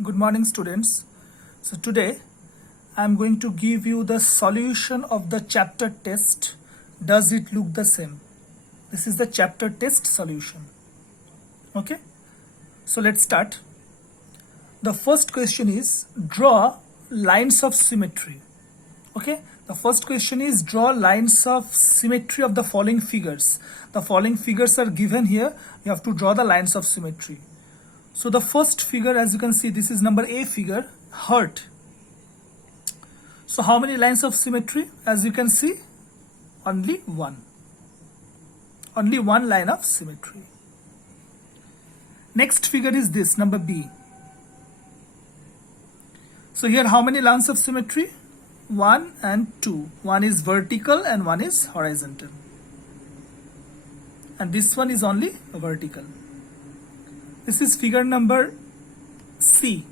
Good morning, students. So today I am going to give you the solution of the chapter test. Does it look the same? This is the chapter test solution. Okay, so let's start. The first question is draw lines of symmetry. Okay, the first question is draw lines of symmetry of the following figures. The following figures are given here. You have to draw the lines of symmetry. So the first figure, as you can see, this is number A figure, heart. So how many lines of symmetry? As you can see, only one. Only one line of symmetry. Next figure is this, number B. So here how many lines of symmetry? 1 and 2. One is vertical and one is horizontal. And this one is only vertical. This is figure number C.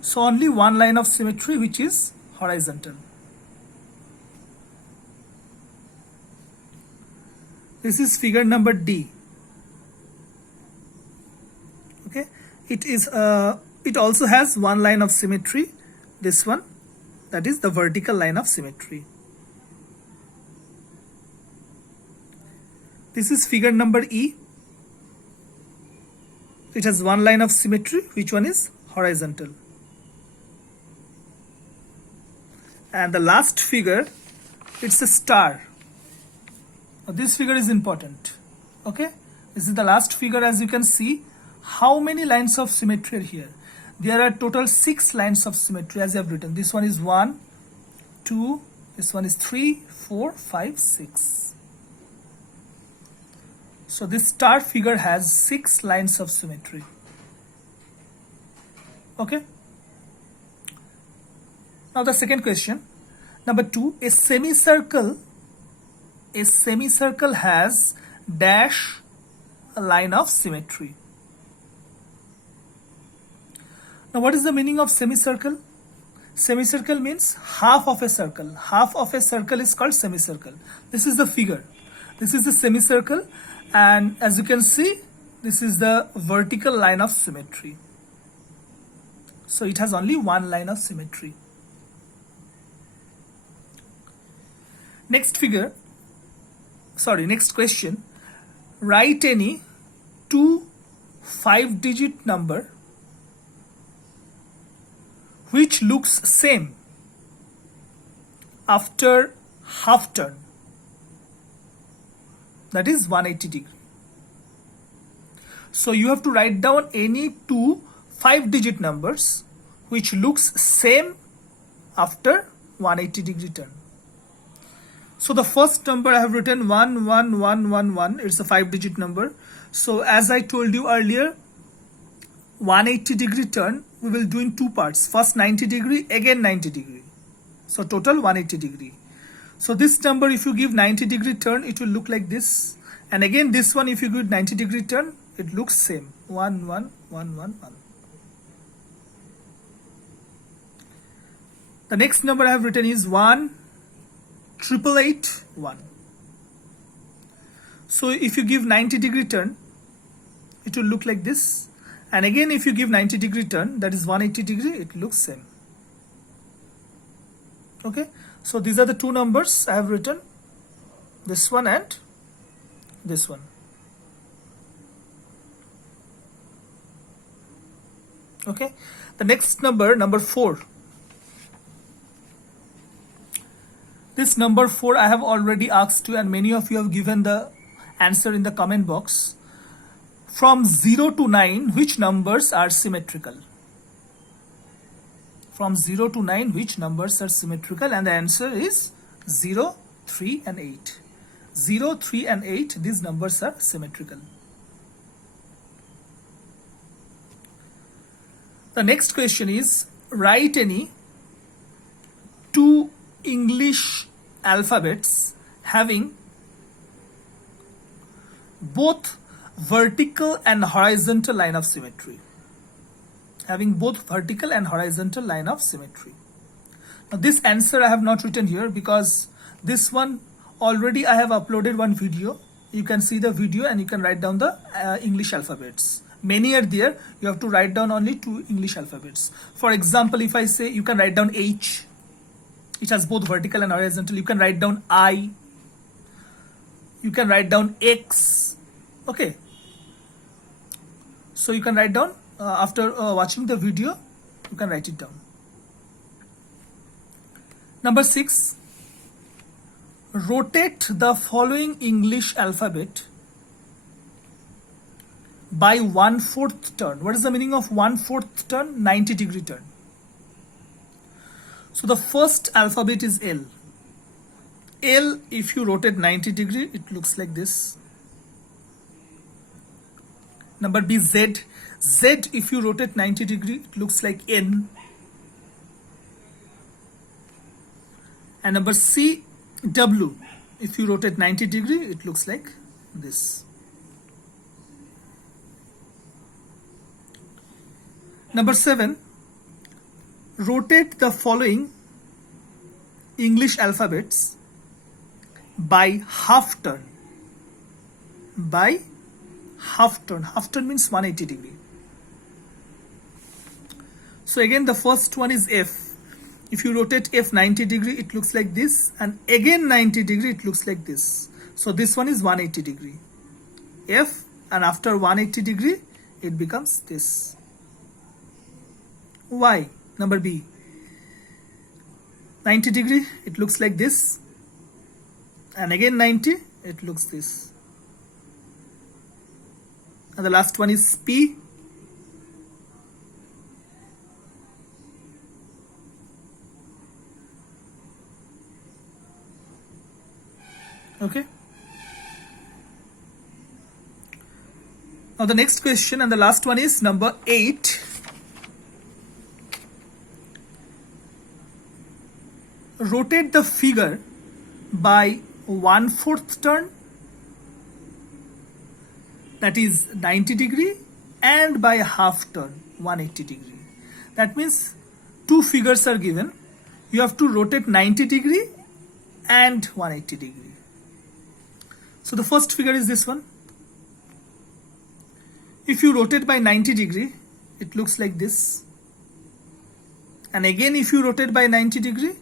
So only one line of symmetry, which is horizontal. This is figure number D. Okay, it also has one line of symmetry. This one, that is the vertical line of symmetry. This is figure number E. It has one line of symmetry. Which one is horizontal? And the last figure, it's a star. Now this figure is important. Okay, this is the last figure. As you can see, how many lines of symmetry are here? There are total 6 lines of symmetry, as I have written. This one is 1, 2, this one is 3, 4, 5, 6. So this star figure has 6 lines of symmetry. Okay. Now the second question, number 2, a semicircle has dash a line of symmetry. Now what is the meaning of semicircle? Semicircle means half of a circle. Half of a circle is called semicircle. This is the figure. This is the semicircle, and as you can see, this is the vertical line of symmetry. So it has only one line of symmetry. Next question. Write any 2 5-digit number which looks same after half turn. That is 180 degree. So you have to write down any 2 5-digit numbers which looks same after 180 degree turn. So the first number I have written 11111. It's a 5-digit number. So as I told you earlier, 180 degree turn we will do in 2 parts. First 90 degree, again 90 degree. So total 180 degree. So this number, if you give 90 degree turn, it will look like this. And again this one, if you give 90 degree turn, it looks same. 11111. The next number I have written is 18881. So if you give 90 degree turn, it will look like this. And again if you give 90 degree turn, that is 180 degree, it looks same. Okay, so these are the 2 numbers I have written, this one and this one. Okay, the next number 4. This number 4 I have already asked you, and many of you have given the answer in the comment box. From 0 to 9, which numbers are symmetrical? From 0 to 9, which numbers are symmetrical? And the answer is 0, 3 and 8. 0, 3 and 8, these numbers are symmetrical. The next question is write any 2 English alphabets having both vertical and horizontal line of symmetry. Having both vertical and horizontal line of symmetry. Now this answer I have not written here because this one already I have uploaded one video. You can see the video and you can write down the English alphabets. Many are there. You have to write down only 2 English alphabets. For example, if I say you can write down H, it has both vertical and horizontal. You can write down I. You can write down X. Okay. So you can write down after watching the video, you can write it down. Number 6. Rotate the following English alphabet by 1/4 turn. What is the meaning of 1/4 turn? 90-degree turn. So the first alphabet is L. L, if you rotate 90-degree, it looks like this. Number B, Z. Z, if you rotate 90-degree, it looks like N. And number C, W. If you rotate 90-degree, it looks like this. Number 7, rotate the following English alphabets by half turn. By half turn. Half turn means 180-degree. So again, the first one is F. If you rotate F 90-degree, it looks like this, and again 90-degree, it looks like this. So this one is 180-degree. F, and after 180-degree, it becomes this. Y, number B. 90-degree, it looks like this, and again 90, it looks this. And the last one is P. Okay. Now the next question and the last one is number 8. Rotate the figure by 1/4 turn, that is 90-degree, and by half turn, 180-degree. That means 2 figures are given. You have to rotate 90-degree and 180-degree. So the first figure is this one. If you rotate by 90-degree, it looks like this. And again, if you rotate by 90-degree,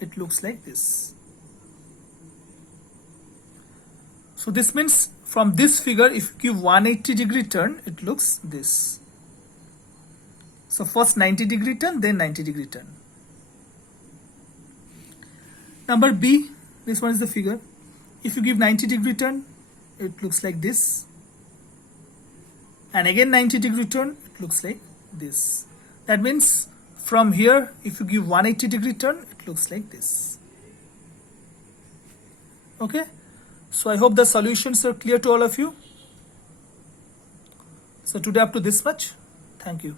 it looks like this. So this means from this figure, if you give 180-degree turn, it looks this. So first 90-degree turn, then 90-degree turn. Number B, this one is the figure. If you give 90-degree turn, it looks like this. And again 90-degree turn, it looks like this. That means from here, if you give 180-degree turn, it looks like this. Okay. So I hope the solutions are clear to all of you. So today up to this much. Thank you.